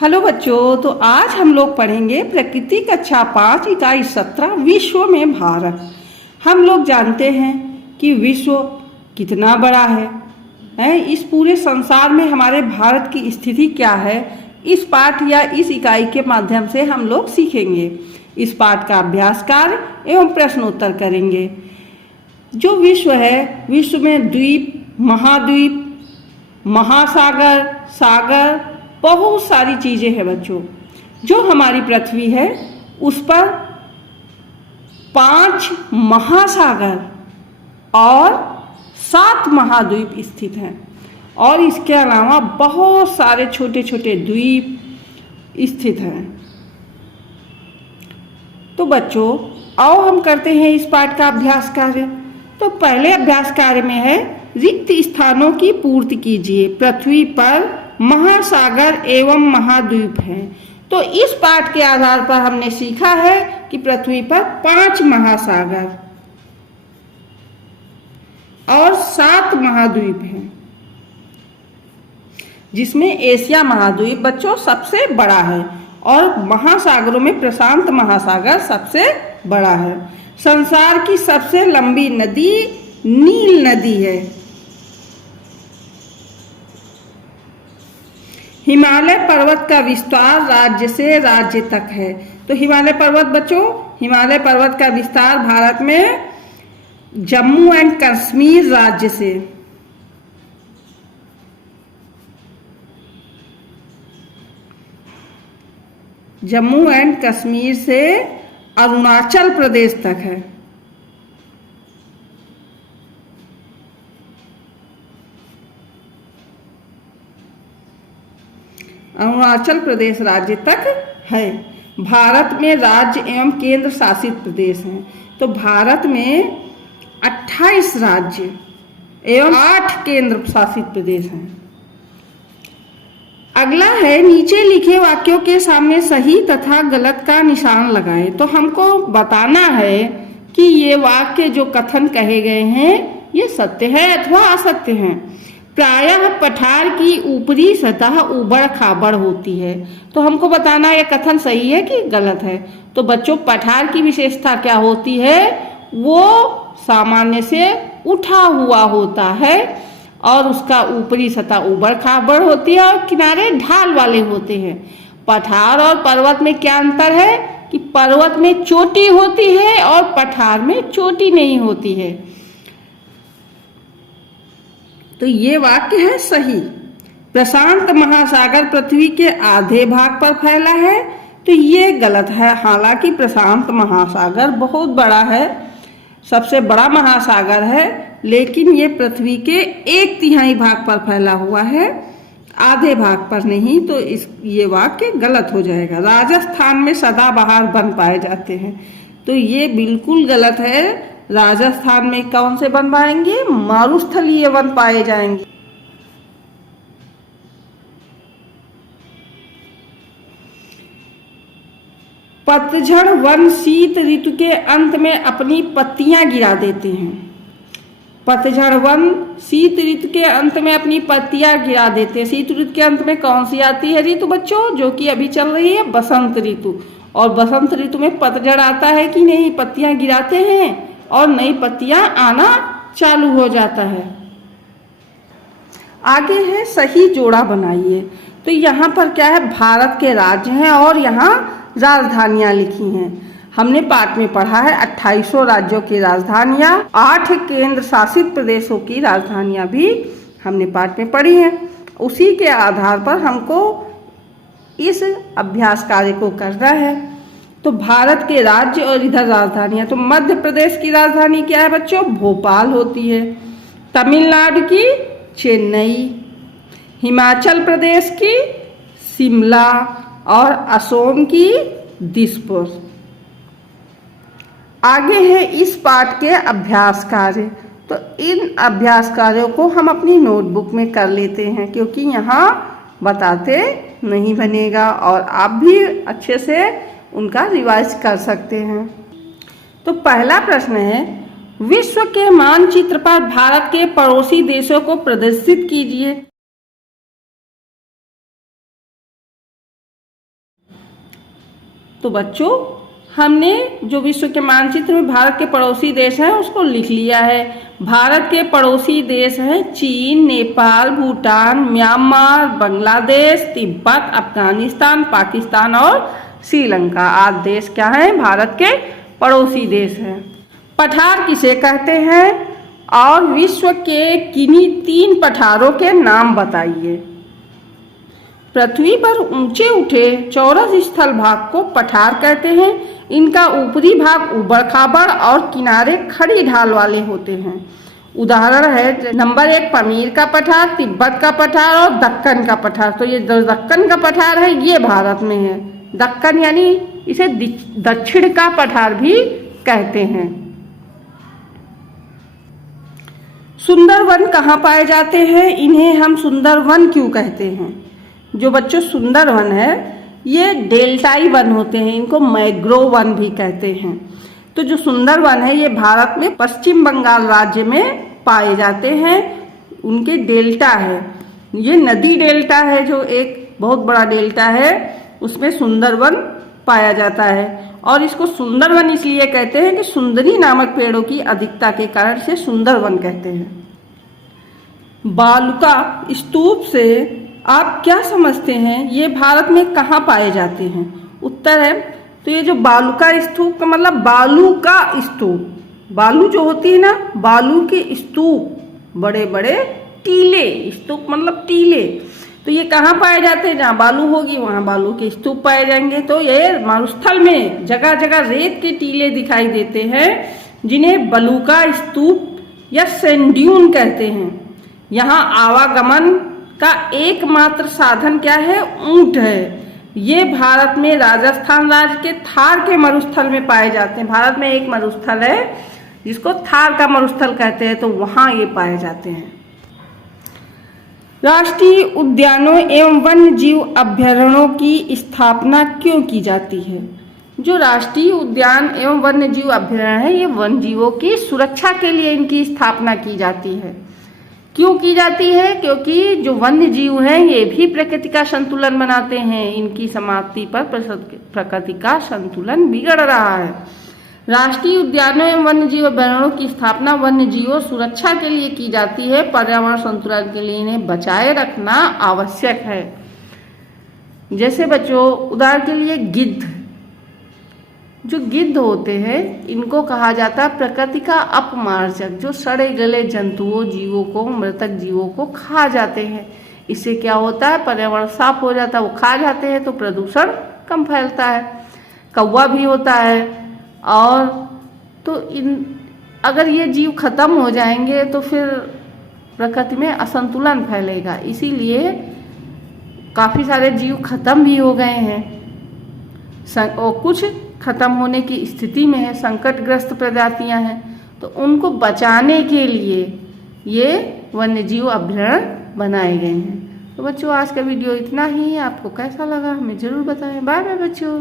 Hello बच्चों, तो आज हम लोग पढ़ेंगे प्रकृति कक्षा 5 इकाई 17 विश्व में भारत। हम लोग जानते हैं कि विश्व कितना बड़ा है। इस पूरे संसार में हमारे भारत की स्थिति क्या है, इस पाठ या इस इकाई के माध्यम से हम लोग सीखेंगे। इस पाठ का अभ्यास कार्य एवं प्रश्नोत्तर करेंगे। जो विश्व है, विश्व में द्वीप, महाद्वीप, महासागर, सागर, बहुत सारी चीज़ें हैं बच्चों। जो हमारी पृथ्वी है उस पर 5 महासागर और 7 महाद्वीप स्थित हैं और इसके अलावा बहुत सारे छोटे छोटे द्वीप स्थित हैं। तो बच्चों, आओ हम करते हैं इस पाठ का अभ्यास कार्य। तो पहले अभ्यास कार्य में है रिक्त स्थानों की पूर्ति कीजिए। पृथ्वी पर महासागर एवं महाद्वीप हैं। तो इस पाठ के आधार पर हमने सीखा है कि पृथ्वी पर 5 महासागर और 7 महाद्वीप हैं, जिसमें एशिया महाद्वीप बच्चों सबसे बड़ा है और महासागरों में प्रशांत महासागर सबसे बड़ा है। संसार की सबसे लंबी नदी नील नदी है। हिमालय पर्वत का विस्तार राज्य से राज्य तक है। तो हिमालय पर्वत बच्चों, हिमालय पर्वत का विस्तार भारत में जम्मू एंड कश्मीर राज्य से, जम्मू एंड कश्मीर से अरुणाचल प्रदेश तक है। अरुणाचल प्रदेश राज्य तक है। भारत में राज्य एवं केंद्र शासित प्रदेश हैं। तो भारत में 28 राज्य एवं 8 केंद्र शासित प्रदेश हैं। अगला है नीचे लिखे वाक्यों के सामने सही तथा गलत का निशान लगाएं। तो हमको बताना है कि ये वाक्य जो कथन कहे गए हैं ये सत्य है अथवा असत्य हैं। प्रायः पठार की ऊपरी सतह उबड़ खाबड़ होती है। तो हमको बताना ये कथन सही है कि गलत है। तो बच्चों, पठार की विशेषता क्या होती है? वो सामान्य से उठा हुआ होता है और उसका ऊपरी सतह उबड़ खाबड़ होती है और किनारे ढाल वाले होते हैं। पठार और पर्वत में क्या अंतर है कि पर्वत में चोटी होती है और पठार में चोटी नहीं होती है। तो ये वाक्य है सही। प्रशांत महासागर पृथ्वी के आधे भाग पर फैला है। तो ये गलत है। हालांकि प्रशांत महासागर बहुत बड़ा है, सबसे बड़ा महासागर है, लेकिन ये पृथ्वी के 1/3 भाग पर फैला हुआ है, आधे भाग पर नहीं। तो ये वाक्य गलत हो जाएगा। राजस्थान में सदाबहार वन पाए जाते हैं। तो ये बिल्कुल गलत है। राजस्थान में कौन से वन पाएंगे? मरुस्थलीय वन पाए जाएंगे। पतझड़ वन शीत ऋतु के अंत में अपनी पत्तियां गिरा देते हैं। पतझड़ वन शीत ऋतु के अंत में अपनी पत्तियां गिरा देते हैं। शीत ऋतु के अंत में कौन सी आती है ऋतु बच्चों? जो कि अभी चल रही है बसंत ऋतु। और बसंत ऋतु में पतझड़ आता है कि नहीं? पत्तियां गिराते हैं और नई पत्तियां आना चालू हो जाता है। आगे है सही जोड़ा बनाइए। तो यहाँ पर क्या है? भारत के राज्य हैं और यहाँ राजधानियां लिखी हैं। हमने पाठ में पढ़ा है 2800 राज्यों की राजधानियां, 8 केंद्र शासित प्रदेशों की राजधानियां भी हमने पाठ में पढ़ी हैं। उसी के आधार पर हमको इस अभ्यास कार्य को करना है। तो भारत के राज्य और इधर राजधानियां। तो मध्य प्रदेश की राजधानी क्या है बच्चों? भोपाल होती है। तमिलनाडु की चेन्नई, हिमाचल प्रदेश की शिमला और असम की दिसपुर। आगे है इस पाठ के अभ्यास कार्य। तो इन अभ्यास कार्यों को हम अपनी नोटबुक में कर लेते हैं, क्योंकि यहाँ बताते नहीं बनेगा और आप भी अच्छे से उनका रिवाइज कर सकते हैं। तो पहला प्रश्न है, विश्व के मानचित्र पर भारत के पड़ोसी देशों को प्रदर्शित कीजिए। तो बच्चों हमने जो विश्व के मानचित्र में भारत के पड़ोसी देश हैं उसको लिख लिया है। भारत के पड़ोसी देश हैं चीन, नेपाल, भूटान, म्यांमार, बांग्लादेश, तिब्बत, अफगानिस्तान, पाकिस्तान और श्रीलंका आदि देश क्या हैं? भारत के पड़ोसी देश हैं। पठार किसे कहते हैं और विश्व के किन्हीं 3 पठारों के नाम बताइए। पृथ्वी पर ऊंचे उठे चौरस स्थल भाग को पठार कहते हैं। इनका ऊपरी भाग उबड़ खाबड़ और किनारे खड़ी ढाल वाले होते हैं। उदाहरण है नंबर 1 पमीर का पठार, तिब्बत का पठार और दक्कन का पठार। तो ये जो दक्कन का पठार है ये भारत में है। दक्कन यानी इसे दक्षिण का पठार भी कहते हैं। सुंदर वन कहाँ पाए जाते हैं? इन्हें हम सुंदर वन क्यों कहते हैं? जो बच्चों सुंदर वन है ये डेल्टाई वन होते हैं, इनको मैंग्रोव वन भी कहते हैं। तो जो सुंदर वन है ये भारत में पश्चिम बंगाल राज्य में पाए जाते हैं। उनके डेल्टा है, ये नदी डेल्टा है जो एक बहुत बड़ा डेल्टा है, उसमें सुंदर वन पाया जाता है। और इसको सुंदर वन इसलिए कहते हैं कि सुंदरी नामक पेड़ों की अधिकता के कारण से सुंदर वन कहते हैं। बालुका स्तूप से आप क्या समझते हैं? ये भारत में कहाँ पाए जाते हैं? उत्तर है तो ये जो बालुका स्तूप का मतलब बालू का स्तूप, बालू जो होती है ना, बालू के स्तूप, बड़े बड़े टीले, स्तूप मतलब टीले, तो ये कहाँ पाए जाते हैं? जहाँ बालू होगी वहाँ बालू के स्तूप पाए जाएंगे। तो ये मरुस्थल में जगह जगह रेत के टीले दिखाई देते हैं जिन्हें बलुका स्तूप या सैंड ड्यून कहते हैं। यहाँ आवागमन का एकमात्र साधन क्या है? ऊंट है। ये भारत में राजस्थान राज्य के थार के मरुस्थल में पाए जाते हैं। भारत में एक मरुस्थल है जिसको थार का मरुस्थल कहते हैं, तो वहाँ ये पाए जाते हैं। राष्ट्रीय उद्यानों एवं वन्य जीव अभयारण्यों की स्थापना क्यों की जाती है? जो राष्ट्रीय उद्यान एवं वन्य जीव अभयारण्य है ये वन्य जीवों की सुरक्षा के लिए इनकी स्थापना की जाती है। क्यों की जाती है? क्योंकि जो वन्य जीव हैं ये भी प्रकृति का संतुलन बनाते हैं। इनकी समाप्ति पर प्रकृति का संतुलन बिगड़ रहा है। राष्ट्रीय उद्यानों एवं वन्य जीव अभयारण्यों की स्थापना वन्य जीवों सुरक्षा के लिए की जाती है। पर्यावरण संतुलन के लिए इन्हें बचाए रखना आवश्यक है। जैसे बच्चों उदाहरण के लिए गिद्ध, जो गिद्ध होते हैं इनको कहा जाता है प्रकृति का अपमार्जक, जो सड़े गले जंतुओं, जीवों को, मृतक जीवों को खा जाते हैं। इससे क्या होता है? पर्यावरण साफ हो जाता है। वो खा जाते हैं तो प्रदूषण कम फैलता है। कौवा भी होता है। और तो अगर ये जीव खत्म हो जाएंगे तो फिर प्रकृति में असंतुलन फैलेगा। इसीलिए काफ़ी सारे जीव खत्म भी हो गए हैं और कुछ खत्म होने की स्थिति में है, संकटग्रस्त प्रजातियां हैं। तो उनको बचाने के लिए ये वन्य जीव अभयारण्य बनाए गए हैं। तो बच्चों आज का वीडियो इतना ही। आपको कैसा लगा हमें ज़रूर बताएं। बाय बाय बच्चों।